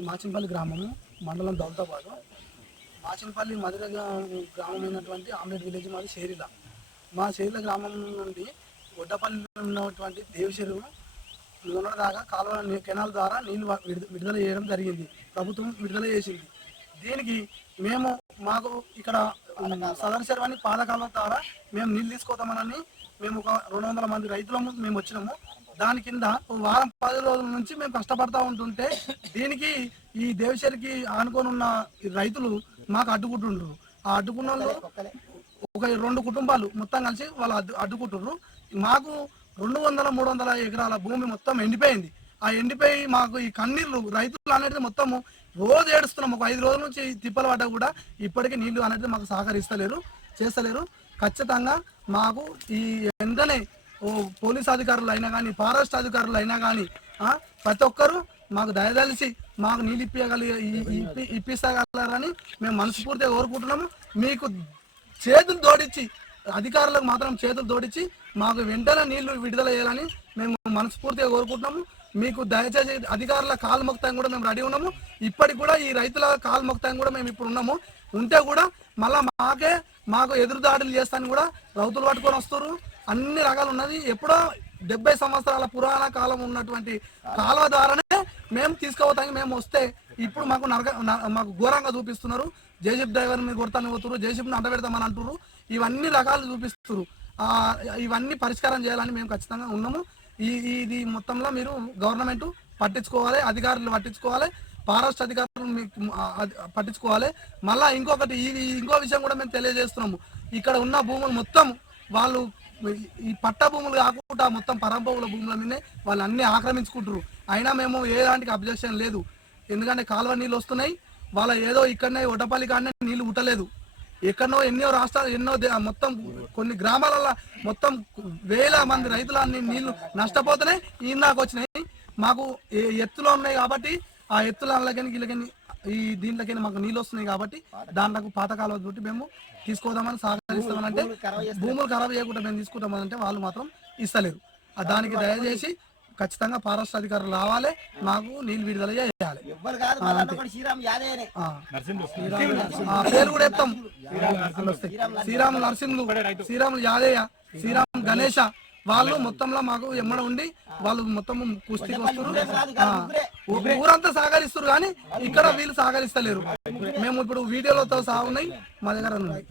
మాచినపల్లి గ్రామము మండలం దౌలతాబాదు. మాచినపల్లి మధుర గ్రామం అయినటువంటి ఆమ్లెట్ విలేజ్ మాది షేరిల. మా షేరిల గ్రామం నుండి ఒడ్డపల్లిలో ఉన్నటువంటి దేవశెరువు దాకా కాలువ నీ- కెనాల్ ద్వారా నీళ్ళు విడుదల చేయడం జరిగింది. ప్రభుత్వం విడుదల చేసింది. దీనికి మేము మాకు ఇక్కడ సదర్ చెరువు పాద ద్వారా మేము నీళ్ళు తీసుకోతామని మేము ఒక రెండు వందల మంది రైతులము మేము వచ్చినాము. దాని కింద వారం పది రోజుల నుంచి మేము కష్టపడతా ఉంటుంటే దీనికి ఈ దేవశరికి ఆనుకొని ఉన్న రైతులు మాకు అడ్డుకుంటుండ్రు. ఆ అడ్డుకున్న వాళ్ళు ఒక రెండు కుటుంబాలు మొత్తం కలిసి వాళ్ళు అడ్డు అడ్డుకుంటున్నారు మాకు రెండు వందల మూడు వందల ఎకరాల భూమి మొత్తం ఎండిపోయింది. ఆ ఎండిపోయి మాకు ఈ కన్నీళ్ళు రైతులు అనేది మొత్తము రోజు ఏడుస్తున్నాం. ఒక ఐదు రోజుల నుంచి తిప్పలు పడ్డా కూడా ఇప్పటికీ నీళ్ళు అనేది మాకు సహకరిస్తలేరు చేస్తలేరు. ఖచ్చితంగా మాకు ఈ వెంటనే పోలీస్ అధికారులు అయినా కానీ ఫారెస్ట్ అధికారులు అయినా కానీ ప్రతి ఒక్కరూ మాకు దయదలిసి మాకు నీళ్ళు ఇప్పించగలిగే ఇప్పి ఇప్పిస్తగలరని మేము మనస్ఫూర్తిగా కోరుకుంటున్నాము. మీకు చేతులు జోడించి అధికారులకు మాత్రం చేతులు జోడించి మాకు వెంటనే నీళ్ళు విడుదల చేయాలని మేము మనస్ఫూర్తిగా కోరుకుంటున్నాము. మీకు దయచేసి అధికారుల కాలు మొక్తాం కూడా మేము రెడీ ఉన్నాము. ఇప్పటికి కూడా ఈ రైతుల కాలు మొక్తాం కూడా మేము ఇప్పుడు ఉన్నాము. ఉంటే కూడా మళ్ళా మాకే మాకు ఎదురు దాడులు చేస్తాను కూడా రౌతులు పట్టుకొని వస్తారు అన్ని రకాలు ఉన్నది. ఎప్పుడో డెబ్బై సంవత్సరాల పురాణ కాలం ఉన్నటువంటి కాలువ ద్వారానే మేము తీసుకోవటానికి మేము వస్తే ఇప్పుడు మాకు నరక న- మాకు ఘోరంగా చూపిస్తున్నారు. జేసీబ్ డ్రైవర్ మీద కొడతాను పోతున్నారు జేసీబీని అంటబెడతామని అంటున్నారు ఇవన్నీ రకాలు చూపిస్తున్నారు ఆ, ఇవన్నీ పరిష్కారం చేయాలని మేము ఖచ్చితంగా ఉన్నాము. ఈ ఇది మొత్తంలో మీరు గవర్నమెంట్ పట్టించుకోవాలి అధికారులు పట్టించుకోవాలి ఫారెస్ట్ అధికారులు మీకు పట్టించుకోవాలి. మళ్ళీ ఇంకొకటి ఇది ఇంకో విషయం కూడా మేము తెలియజేస్తున్నాము. ఇక్కడ ఉన్న భూములు మొత్తం వాళ్ళు ఈ- పట్టా పట్ట భూములు కాకుండా మొత్తం పరంపవుల భూములన్నీ వాళ్ళు అన్ని ఆక్రమించుకుంటారు అయినా మేము ఏ దానికి అబ్జెక్షన్ లేదు. ఎందుకంటే కాలువ నీళ్ళు వస్తున్నాయి. వాళ్ళ ఏదో ఇక్కడనే ఒటపల్లి కాడనే నీళ్ళు ఉట్టలేదు ఎక్కడనో ఎన్నో రాష్ట్రాలు ఎన్నో దే- మొత్తం కొన్ని గ్రామాలలో మొత్తం వేల మంది రైతులు అన్ని నీళ్ళు నష్టపోతున్నాయి ఈయనకు వచ్చినాయి. మాకు ఏ- ఎత్తులో ఉన్నాయి కాబట్టి ఆ ఎత్తులకి వీళ్ళకని ఈ దీంట్లోకి మాకు నీళ్ళు వస్తున్నాయి కాబట్టి దాంట్లో పాతకాలం తోటి మేము తీసుకోదామని సహకరిస్తామని అంటే భూములు ఖరాబ్ చేయకుండా మేము తీసుకుంటామని అంటే వాళ్ళు మాత్రం ఇస్తలేరు. ఆ దానికి దయచేసి ఖచ్చితంగా ఫారెస్ట్ అధికారులు రావాలి మాకు నీళ్ళు విడుదల చేయాలి. శ్రీరామ్ పేరు కూడా చెప్తాం. శ్రీరాములు నరసింహులు శ్రీరాములు యాదయ్య. శ్రీరామ్ గణేష వాళ్ళు మొత్తంలో మాకు ఎమ్మడ ఉండి వాళ్ళు మొత్తం కుస్తీకి వస్తారు ఊరంతా సహకరిస్తారు కానీ ఇక్కడ వీళ్ళు సహకరిస్తలేరు మేము ఇప్పుడు వీడియోలతో సహా ఉన్నాయి మా దగ్గర ఉన్నాయి.